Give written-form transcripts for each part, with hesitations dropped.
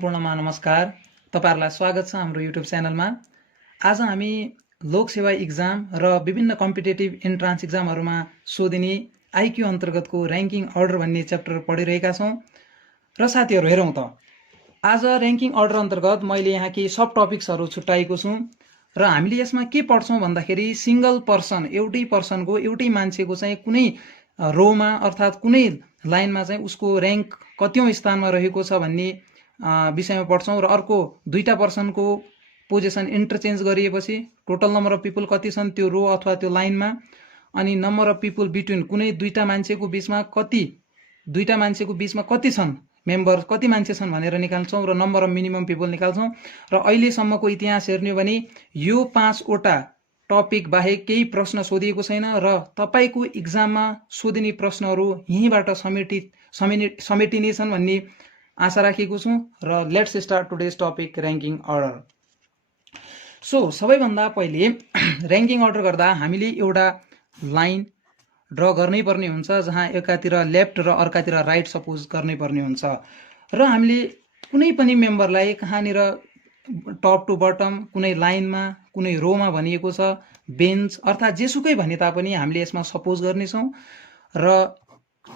सम्पूर्णमा नमस्कार। तपाईहरुलाई स्वागत छ हाम्रो YouTube च्यानलमा। आज हामी लोक सेवा एक्जाम र विभिन्न कम्पिटेटिभ एन्ट्रान्स एक्जामहरुमा सोधिने आईक्यू अन्तर्गतको र्याङ्किङ अर्डर भन्ने च्याप्टर पढिरहेका छौं। र साथीहरु हेरौं त आज र्याङ्किङ अर्डर अन्तर्गत मैले यहाँ केही सब टपिक्सहरु छुट्याएको छु र हामीले यसमा के पढ्छौं भन्दाखेरि सिंगल पर्सन एउटै पर्सनको एउटै मान्छेको चाहिँ कुनै रोमा अर्थात कुनै लाइनमा चाहिँ उसको र्याङ्क कतिौं स्थानमा रहेको छ भन्ने विषयमा पढ्छौं र अर्को दुईटा पर्सनको पोजिसन इन्टरचेन्ज गरिएपछि टोटल नम्बर अफ पिपल कति छन् त्यो रो अथवा त्यो लाइनमा अनि नम्बर अफ पिपल बिट्विन कुनै दुईटा मान्छेको बीचमा कति छन् मेम्बर कति मान्छे छन् भनेर निकाल्छौं र नम्बर अफ मिनिमम पिपल निकाल्छौं र अहिले सम्मको इतिहास हेर्ने हो भने यो 5 वटा टपिक बाहेक केही प्रश्न सोधिएको छैन र तपाईको एक्जाममा सोधिने प्रश्नहरु यहीबाट समेटिने छन् भन्ने आशा राखेको छु र let's start today's topic ranking order. So सबैभन्दा पहिले र्याङ्किङ अर्डर गर्दा हामीले एउटा लाइन ड्र गर्नै पर्ने हुन्छ जहाँ एकातिर लेफ्ट र अर्कातिर राइट सपोज गर्नै पर्ने हुन्छ र हामीले कुनै पनि मेम्बरलाई कहाँनिर टप टु बटम कुनै लाइनमा कुनै रोमा भनिएको छ बेन्च अर्थात जेसुकै भने तापनि हामीले यसमा सपोज गर्नेछौं र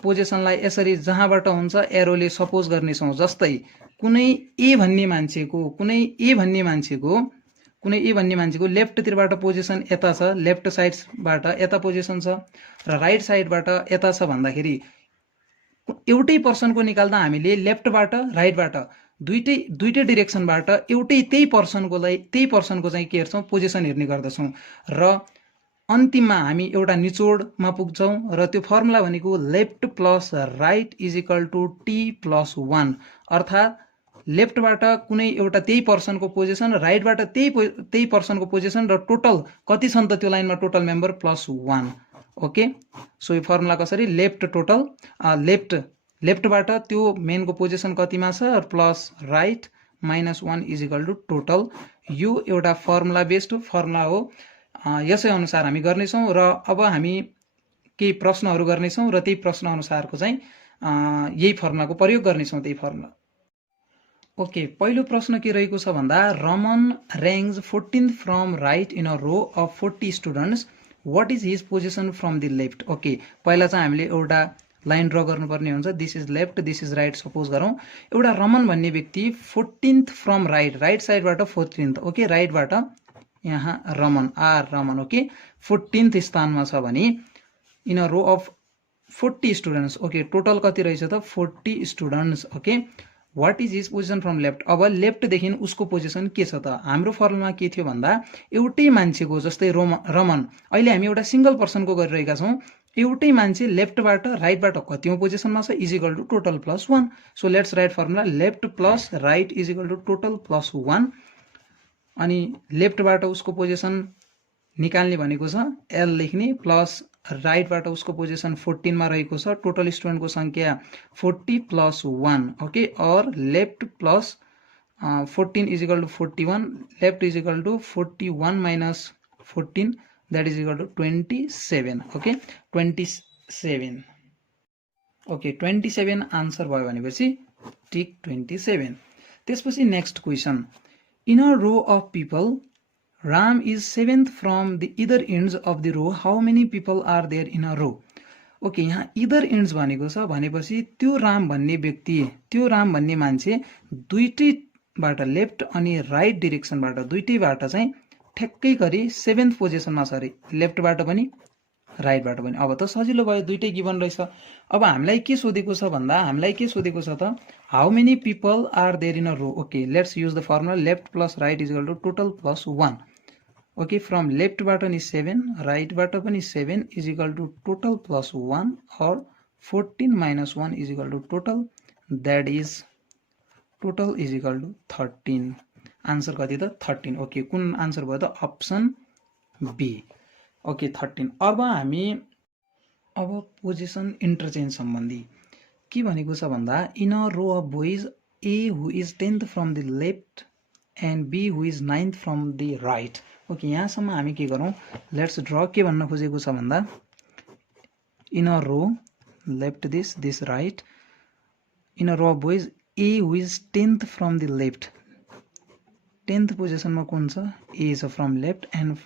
पोजिसनलाई यसरी जहाँबाट हुन्छ एरोले सपोज गर्नेछौं। जस्तै कुनै ए भन्ने मान्छेको लेफ्टतिरबाट पोजिसन यता छ, लेफ्ट साइडबाट यता पोजिसन छ र राइट साइडबाट यता छ भन्दाखेरि एउटै पर्सनको निकाल्दा हामीले लेफ्टबाट राइटबाट दुईटै डाइरेक्सनबाट एउटै त्यही पर्सनको चाहिँ के हेर्छौं पोजिसन हेर्ने गर्दछौं र अन्तिममा हामी एउटा निचोडमा पुग्छौं र त्यो फर्मुला भनेको left plus right is equal to T plus 1 अर्थात लेफ्टबाट कुनै एउटा त्यही पर्सनको पोजिसन राइटबाट त्यही पर्सनको पोजिसन र टोटल कति छन् त त्यो लाइनमा total member plus 1। Okay, so यो फर्मुला कसरी लेफ्टबाट त्यो मेनको पोजिसन कतिमा छ plus right minus 1 is equal to total. यो एउटा फर्मुला बेस्ड फर्मुला हो, यसै अनुसार हामी गर्नेछौं र अब हामी केही प्रश्नहरु गर्नेछौं र त्यही प्रश्न अनुसारको चाहिँ यही फर्मुलाको प्रयोग गर्नेछौं त्यही फर्मुला। ओके, पहिलो प्रश्न के रहेको छ भन्दा Raman ranks 14th from right in a row of 40 students, what is his position from the left. Okay, पहिला चाहिँ हामीले एउटा लाइन ड्र गर्नुपर्ने हुन्छ, this is left this is right suppose गरौँ। एउटा रमन भन्ने व्यक्ति 14th फ्रम राइट साइडबाट 14th, ओके, राइटबाट यहाँ रमन ओके 14th स्थानमा छ भने in a row of 40 students, okay total कति रहेछ त 40 students. Okay, what is his position from left. अब लेफ्ट देखि उसको पोजिसन के छ त हाम्रो फर्मुलामा के थियो भन्दा एउटै मान्छेको जस्तै रमन अहिले हामी एउटा सिंगल पर्सनको गरिरहेका छौं, एउटै मान्छे लेफ्टबाट राइटबाट कतिौं पोजिसनमा छ is equal to total plus 1। So let's write formula left plus right is equal to total plus 1 अनि लेफ्टबाट उसको पोजिसन निकाल्ने भनेको छ एल लेख्ने प्लस राइटबाट उसको पोजिसन 14 मा रहेको छ, टोटल स्टुडेन्टको संख्या 40 प्लस 1। ओके, और left plus 14 is equal to 41, left is equal to 41 minus 14 that is equal to 27। Okay 27। Okay 27 answer भयो भनेपछि टिक 27। त्यसपछि next question, in a row of people Ram is 7th from the either ends of the row, how many people are there in a row। Okay, यहाँ either ends भनेको छ भनेपछि त्यो राम भन्ने मान्छे दुईटैबाट लेफ्ट अनि राइट डाइरेक्सनबाट दुईटैबाट चाहिँ ठ्याक्कै गरी 7th पोजिसनमा छ रे, लेफ्टबाट पनि राइटबाट पनि। अब त सजिलो भयो, दुईटै गिभन रहेछ। अब हामीलाई के सोधेको छ त how many people are there in a row. Okay, let's use the formula left plus right is equal to total plus 1। Okay, from लेफ्टबाट नि 7 राइटबाट पनि 7 is equal to total plus 1 और 14 minus 1 is equal to total that is total is equal to 13। Answer कति त 13। Okay, कुन answer भयो त अप्सन बी। ओके 13। अब हामी पोजिसन इन्टरचेन्ज सम्बन्धी के भनेको छ भन्दा in a row of boys A who is 10th from the left and B who is 9th from the right. Okay, यहाँसम्म हामी के गरौँ, लेट्स ड्र के भन्न खोजेको छ भन्दा in a row left this right in a row of boys A who is 10th from the left, 10th पोजिसनमा कुन छ, ए छ from left, and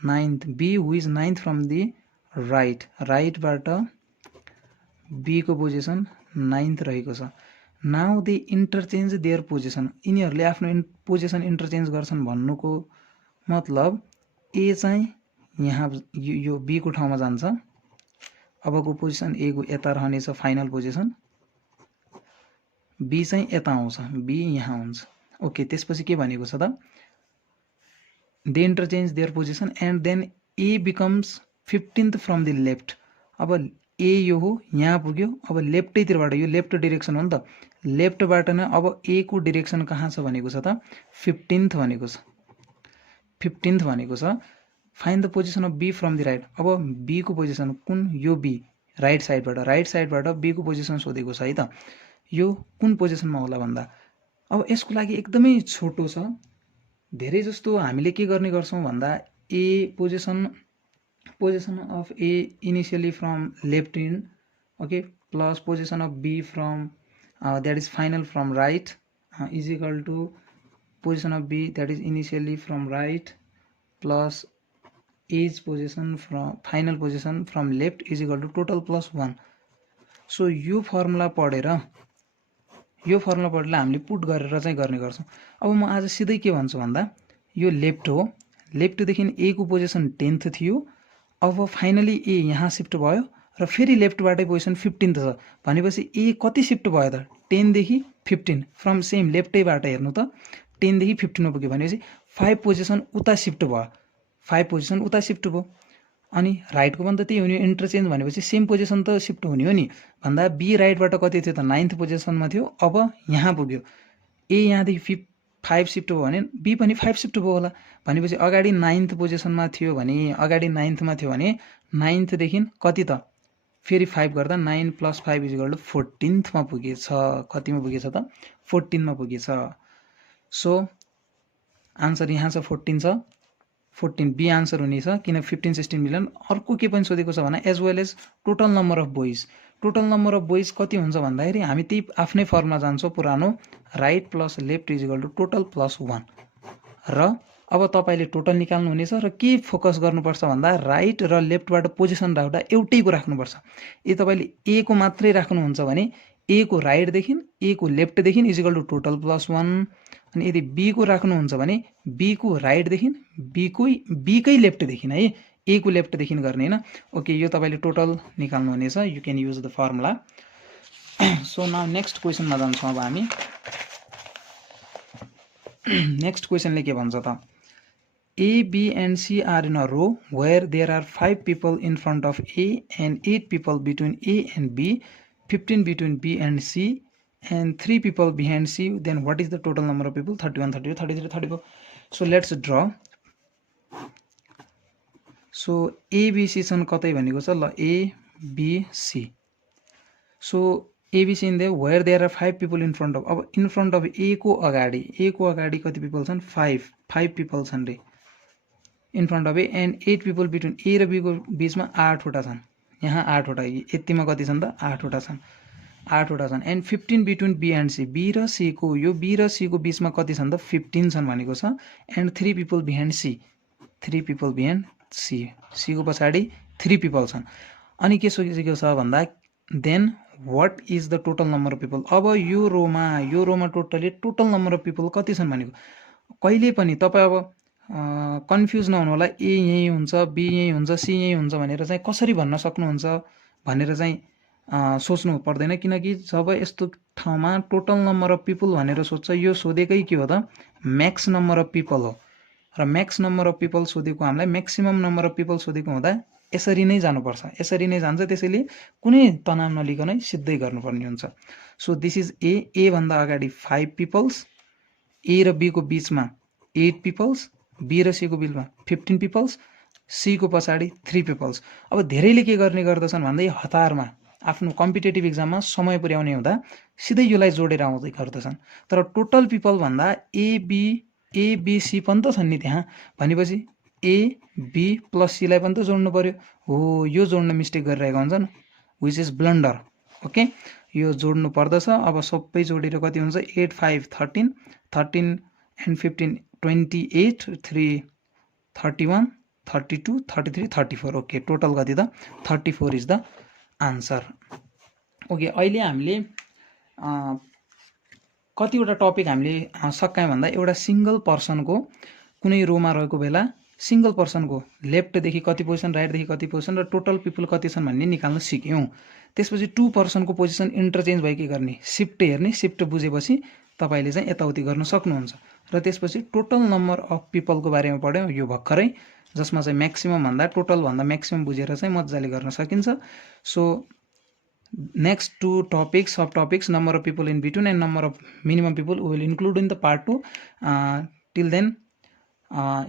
9th b who is 9th from the right, राइटबाट b को position 9th रहेको छ। Now they interchange their position, यिनीहरूले आफ्नो पोजिसन इन्टरचेन्ज गर्छन् भन्नुको मतलब ए चाहिँ यहाँ यो बी को ठाउँमा जान्छ, अबको पोजिसन ए को यता रहनेछ फाइनल पोजिसन, बी चाहिँ यता आउँछ, बी यहाँ हुन्छ। ओके, त्यसपछि के भनेको छ त, they interchange their position and then A becomes 15th from the left. अब ए यो हो, यहाँ पुग्यो, अब लेफ्टैतिरबाट, यो लेफ्ट डिरेक्सन हो नि त, लेफ्टबाट नै अब ए को डिरेक्सन कहाँ छ भनेको छ त, 15th भनेको छ, 15th भनेको छ। Find the position of be from the right, अब बी को पोजिसन कुन, यो बी राइट साइडबाट बी को पोजिसन सोधेको छ है त, यो कुन पोजिसनमा होला भन्दा, अब यसको लागि एकदमै छोटो छ। धेरै जस्तो हामीले के गर्ने गर्छौँ भन्दा, a position of a initially from left in, okay, plus position of be from that is final from right is equal to position of b that is initially from right plus a's position from final position from left is equal to total plus 1। So यो formula पढेर हामीले put गरेर चाहिँ गर्ने गर्छौँ। अब म आज सिधै के भन्छु भन्दा, यो लेफ्ट हो, लेफ्टदेखि ए को पोजिसन 10th थियो, अब फाइनली ए यहाँ सिफ्ट भयो र फेरि लेफ्टबाटै पोजिसन 15th छ भनेपछि ए कति सिफ्ट भयो त, 10 देखि 15 फ्रम सेम लेफ्टैबाट हेर्नु त 10 देखि 15 मा पुग्यो भनेपछि 5 पोजिसन उता सिफ्ट भयो, 5 पोजिसन उता सिफ्ट भयो। अनि राइटको पनि त त्यही हुने, इन्टरचेन्ज भनेपछि सेम पोजिसन त सिफ्ट हुने हो नि, भन्दा बी राइटबाट कति थियो त 9th पोजिसनमा थियो, अब यहाँ पुग्यो, ए यहाँदेखि 5 सिफ्ट भयो भने बी पनि 5 सिफ्ट भयो होला भनेपछि अगाडि 9th पोजिसनमा थियो भने, अगाडि 9th मा थियो भने 9th देखि कति त फेरि 5 गर्दा 9 + 5 = 14th मा पुगेछ। कतिमा पुगेछ त, 14 मा पुगेछ। सो आन्सर यहाँ छ 14 छ, 14 बी आन्सर हुनेछ, किन 15-16 मिलियन। अर्को के पनि सोधेको छ भने as well as total number of boys, total number of boys कति हुन्छ भन्दाखेरि हामी त्यही आफ्नै फर्मुला जान्छौँ पुरानो, right plus left is equal to total plus 1। र अब तपाईँले टोटल निकाल्नु हुनेछ र के फोकस गर्नुपर्छ भन्दा राइट र लेफ्टबाट पोजिसन राख्दा एउटैको राख्नुपर्छ। ए तपाईँले ए को मात्रै राख्नुहुन्छ भने ए को राइटदेखि ए को लेफ्टदेखि is equal to total plus 1, अनि यदि बी को राख्नुहुन्छ भने बी को राइटदेखि बीकै लेफ्टदेखि है, ए को लेफ्टदेखि गर्ने होइन। ओके, यो तपाईँले टोटल निकाल्नु हुनेछ, you can use the formula. So now next क्वेसनमा जान्छौँ अब हामी। नेक्स्ट क्वेसनले के भन्छ त, A, B and C are in a row where there are 5 people in front of A and 8 people between A and B, 15 between B and C, and 3 people behind C. Then what is the total number of people? 31, 32, 33, 34. So let's draw. So A, B, C छन् कतै भनेको छ ल, A, B, C. So A, B, C in there where there are 5 people in front of, अब in front of A को अगाडि कति people छन्, 5 people छन् रे in front of a, and 8 people between a र बी को बिचमा 8 वटा छन्, यहाँ 8 वटा, यतिमा कति छन् त 8 वटा छन्, 8 वटा छन्। And 15 between B and C, B र सी को, यो बी र सी को बिचमा कति छन् त 15 छन् भनेको छ। And 3 people behind C, 3 people behind C, C को पछाडि 3 पिपल छन्। अनि के सोचेको छ भन्दा then what is the total number of people. अब यो रोमा टोटल नम्बर अफ पिपल कति छन् भनेको, कहिले पनि तपाईँ अब कन्फ्युज नहुनु होला, ए यही हुन्छ, बी यही हुन्छ, सी यही हुन्छ भनेर चाहिँ कसरी भन्न सक्नुहुन्छ भनेर चाहिँ सोच्नु पर्दैन, किनकि जब यस्तो ठाउँमा टोटल नम्बर अफ पिपल भनेर सोध्छ, यो सोधेकै के हो त म्याक्स नम्बर अफ पिपल हो, र म्याक्स नम्बर अफ पिपल सोधेको हामीलाई म्याक्सिमम नम्बर अफ पिपल सोधेको हुँदा यसरी नै जानुपर्छ, यसरी नै जान्छ, त्यसैले कुनै तनाव नलिकनै सिधै गर्नुपर्ने हुन्छ। सो दिस इज ए भन्दा अगाडि 5 पिपल्स, ए र बी को बिचमा 8 पिपल्स, बी र सी को बिचमा 15 पिपल्स, सी को पछाडि 3 पिपल्स। अब धेरैले के गर्ने गर्दछन् भन्दै हतारमा आफ्नो कम्पिटेटिभ इक्जाममा समय पुर्याउने हुँदा सिधै योलाई जोडेर आउँदै गर्दछन्, तर टोटल पिपल भन्दा एबिसी पनि त छन् नि त्यहाँ, भनेपछि ए बी प्लस सीलाई पनि त जोड्नु पर्यो। हो, यो जोड्न मिस्टेक गरिरहेको हुन्छन्, विच इज ब्लन्डर। ओके, यो जोड्नु पर्दछ। अब सबै जोडेर कति हुन्छ 8 5 13 13 and 15 28 3 31 32 33 34 ओके टोटल कति त 34 इज द आन्सर। ओके अहिले हामीले कतिवटा टपिक हामीले सकायौँ भन्दा एउटा सिंगल पर्सनको कुनै रोमा रहेको बेला सिंगल पर्सनको लेफ्टदेखि कति पोजिसन राइटदेखि कति पोजिसन र टोटल पिपल कति छन् भन्ने निकाल्न सिक्यौँ। त्यसपछि 2 पर्सनको पोजिसन इन्टरचेन्ज भयो के गर्ने सिफ्ट हेर्ने सिफ्ट बुझेपछि तपाईले चाहिँ यताउति गर्न सक्नुहुन्छ र त्यसपछि टोटल नम्बर अफ पिपलको बारेमा पढ्यौँ यो भर्खरै जसमा चाहिँ म्याक्सिमम भन्दा टोटल भन्दा म्याक्सिमम बुझेर चाहिँ मजाले गर्न सकिन्छ। So next 2 topics sub topics number of people in between and number of minimum people we will include in the part 2. Till then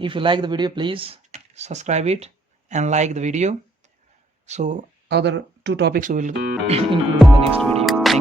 if you like the video please subscribe it and like the video. So other 2 topics we will include in the next video.